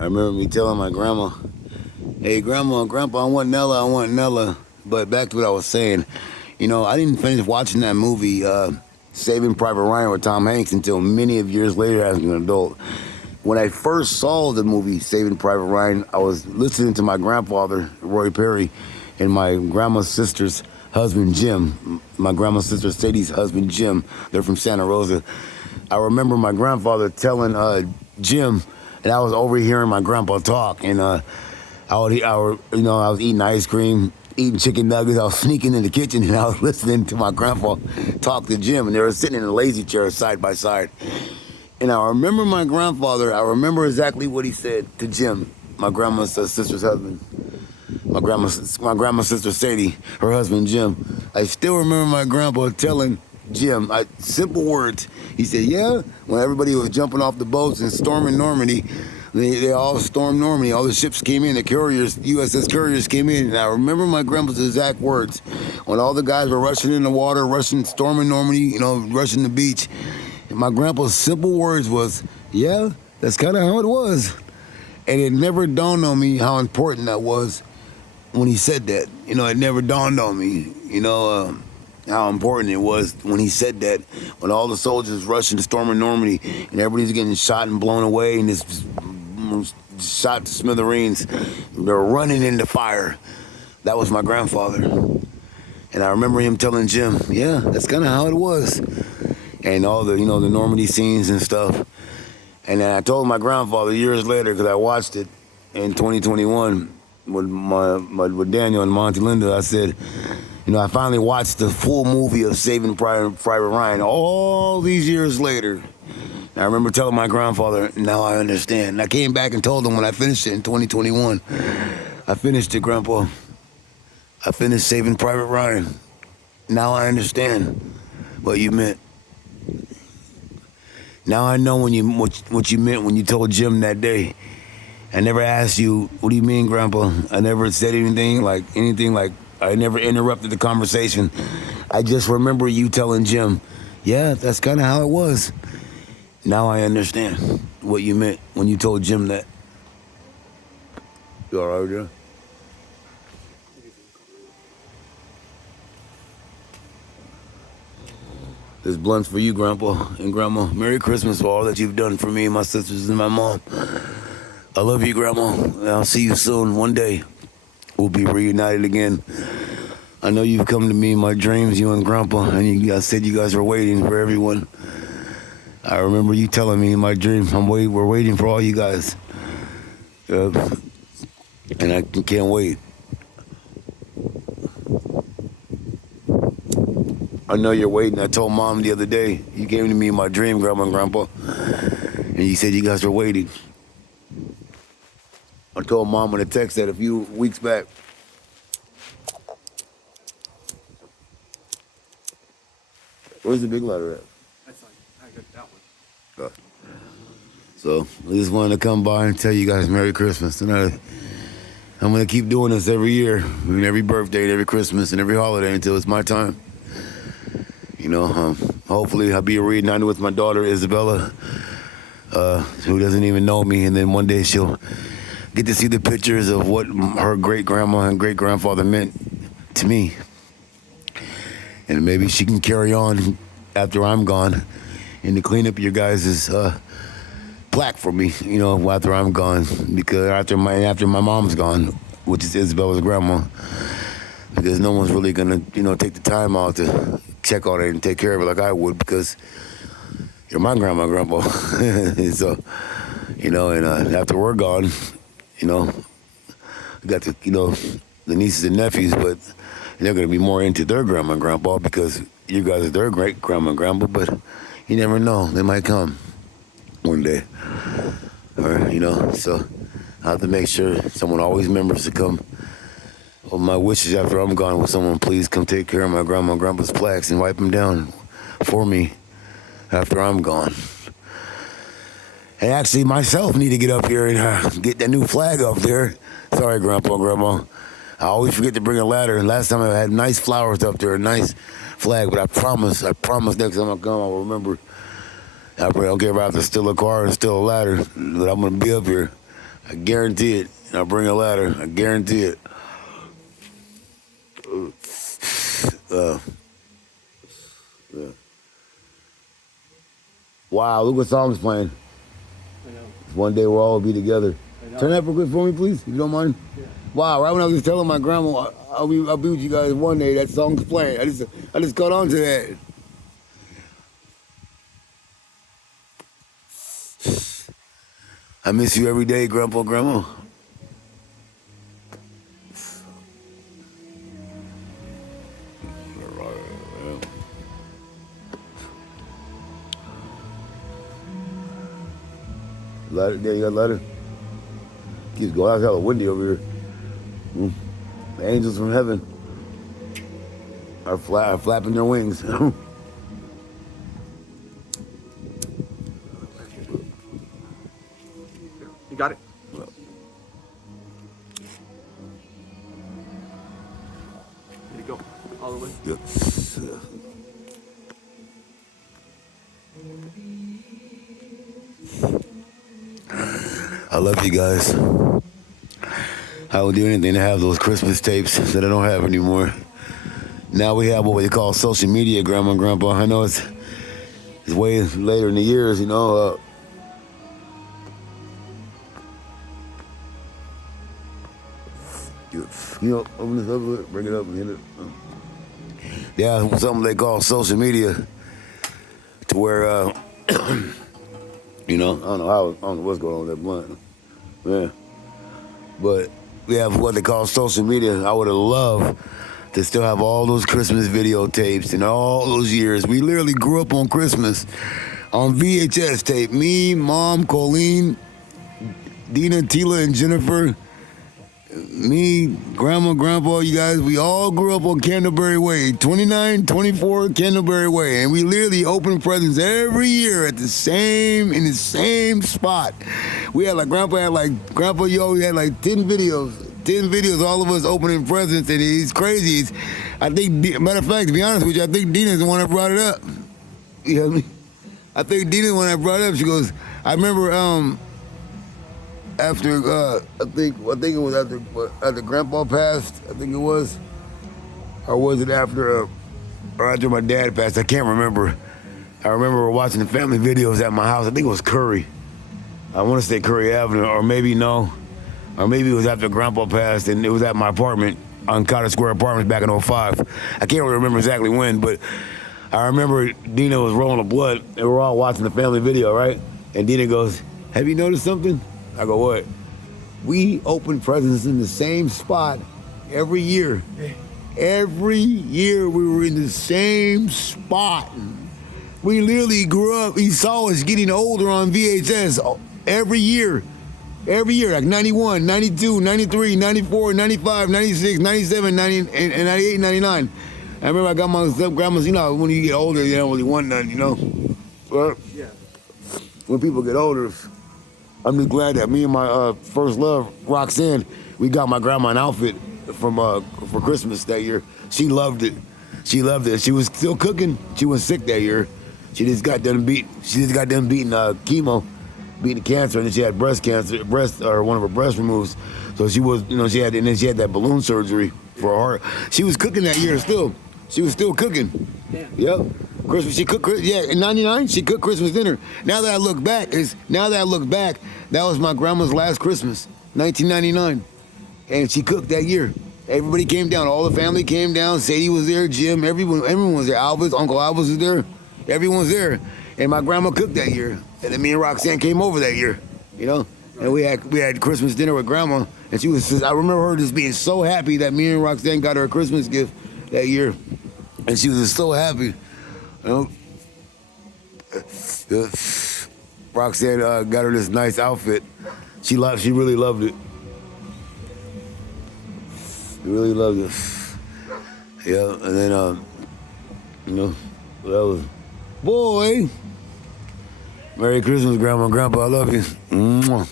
I remember me telling my grandma, "Hey, grandma, grandpa, I want Nella, I want Nella." But back to what I was saying, I didn't finish watching that movie, Saving Private Ryan with Tom Hanks, until many of years later as an adult. When I first saw the movie Saving Private Ryan, I was listening to my grandfather, Roy Perry, and my grandma's sister's husband, Jim. My grandma's sister Sadie's husband, Jim. They're from Santa Rosa. I remember my grandfather telling Jim, and I was overhearing my grandpa talk, and I was eating ice cream, eating chicken nuggets. I was sneaking in the kitchen, and I was listening to my grandpa talk to Jim, and they were sitting in a lazy chair side by side. And I remember my grandfather. I remember exactly what he said to Jim, my grandma's sister's husband. My grandma's sister Sadie, her husband Jim. I still remember my grandpa telling Jim, simple words. He said, "Yeah, when everybody was jumping off the boats and storming Normandy, they all stormed Normandy. All the ships came in, the couriers, USS couriers came in." And I remember my grandpa's exact words. When all the guys were rushing in the water, storming Normandy, rushing the beach. And my grandpa's simple words was, "Yeah, that's kind of how it was." And it never dawned on me how important that was when he said that. It never dawned on me, how important it was when he said that. When all the soldiers rushing to storming Normandy and everybody's getting shot and blown away and it's shot to smithereens, they're running into fire. That was my grandfather. And I remember him telling Jim, "Yeah, that's kind of how it was." And all the, the Normandy scenes and stuff. And then I told my grandfather years later, because I watched it in 2021 with Daniel and Monty Linda. I said, I finally watched the full movie of Saving Private Ryan all these years later. And I remember telling my grandfather, "Now I understand." And I came back and told him when I finished it in 2021. "I finished it, Grandpa. I finished Saving Private Ryan. Now I understand what you meant. Now I know what you meant when you told Jim that day. I never asked you, 'What do you mean, Grandpa?' I never said anything like I never interrupted the conversation. I just remember you telling Jim, 'Yeah, that's kind of how it was.' Now I understand what you meant when you told Jim that." You all right, Jim? This blunt's for you, Grandpa and Grandma. Merry Christmas for all that you've done for me and my sisters and my mom. I love you, Grandma. And I'll see you soon. One day, we'll be reunited again. I know you've come to me in my dreams, you and Grandpa, and you guys said you guys were waiting for everyone. I remember you telling me in my dream, we're waiting for all you guys. And I can't wait. I know you're waiting. I told Mom the other day, you came to me in my dream, Grandma and Grandpa, and you said you guys were waiting. I told Mom in a text that a few weeks back. Where's the big letter at? That's fine. I got that one. So I just wanted to come by and tell you guys Merry Christmas. And I'm going to keep doing this every year, every birthday, and every Christmas, and every holiday until it's my time. Hopefully I'll be reunited with my daughter, Isabella, who doesn't even know me. And then one day she'll get to see the pictures of what her great-grandma and great-grandfather meant to me. And maybe she can carry on after I'm gone and to clean up your guys' plaque for me, after I'm gone. Because after my mom's gone, which is Isabella's grandma, because no one's really gonna, take the time out to check on it and take care of it like I would, because you're my grandma, Grandpa. So, and after we're gone, we got the nieces and nephews, but they're gonna be more into their grandma and grandpa because you guys are their great grandma and grandpa, but you never know, they might come one day. Or, so I have to make sure someone always remembers to come. Well, my wishes after I'm gone, will someone please come take care of my grandma and grandpa's plaques and wipe them down for me after I'm gone. And actually, myself need to get up here and get that new flag up there. Sorry, Grandpa and Grandma. I always forget to bring a ladder. And last time I had nice flowers up there, a nice flag. But I promise next time I come, I'll remember. I don't care if I have to steal a car and steal a ladder, but I'm going to be up here I guarantee it. I'll bring a ladder. I guarantee it. Wow, look what song's playing. I know. One day we'll all be together. I know. Turn that real quick for me, please, if you don't mind. Yeah. Wow, right when I was telling my grandma I'll be with you guys one day, that song's playing. I just caught on to that. I miss you every day, Grandpa, Grandma. Lighter, yeah, you got lighter? Keeps going. It's hella windy over here. The angels from heaven are flapping their wings. You got it? Here you go. All the way. Yes. I love you guys. I would do anything to have those Christmas tapes that I don't have anymore. Now we have what we call social media, Grandma and Grandpa. I know it's way later in the years, you know. Open this up a bit, bring it up and hit it. Yeah, something they call social media, to where, you know, I don't know what's going on with that blunt. Yeah. But we have what they call social media. I would have loved to still have all those Christmas videotapes and all those years. We literally grew up on Christmas on VHS tape. Me, Mom, Colleen, Dina, Tila, and Jennifer. Me, Grandma, Grandpa, you guys, we all grew up on Candleberry Way, 2924 Candleberry Way, and we literally opened presents every year in the same spot. We had Grandpa, you always had like 10 videos, all of us opening presents, and he's crazy. Matter of fact, to be honest with you, I think Dina's the one that brought it up. You know what I mean? I think Dina's the one that brought it up. She goes, I remember, after I think it was after Grandpa passed. I think it was, or was it after my dad passed? I can't remember. I remember watching the family videos at my house. I think it was Curry. I want to say Curry Avenue, or maybe no, or maybe it was after Grandpa passed, and it was at my apartment on Cottage Square Apartments back in '05. I can't really remember exactly when, but I remember Dina was rolling a blunt, and we're all watching the family video, right? And Dina goes, "Have you noticed something?" I go, what? We open presents in the same spot every year. Every year we were in the same spot. We literally grew up. He saw us getting older on VHS every year. Every year, like 91, 92, 93, 94, 95, 96, 97, 90, and 98, 99. I remember I got my step-grandmas, you know, when you get older, you don't really want nothing, you know? But Yeah. when people get older, I'm just glad that me and my first love, Roxanne, we got my grandma an outfit for Christmas that year. She loved it. She loved it. She was still cooking. She was sick that year. She just got done beating chemo, beating cancer, and then she had breast cancer, one of her breast removed. So she was, she had that balloon surgery for her heart. She was cooking that year still. She was still cooking. Yeah. Yep. Christmas, she cooked, in 99, she cooked Christmas dinner. Now that I look back, that was my grandma's last Christmas, 1999. And she cooked that year. Everybody came down, all the family came down, Sadie was there, Jim, everyone was there, Albus, Uncle Albus was there, everyone was there. And my grandma cooked that year. And then me and Roxanne came over that year, you know? And we had Christmas dinner with grandma, and I remember her just being so happy that me and Roxanne got her a Christmas gift that year. And she was just so happy. You know, Roxanne got her this nice outfit. She really loved it. She really loved it. Yeah, and then that was, boy. Merry Christmas, Grandma and Grandpa. I love you. Mwah.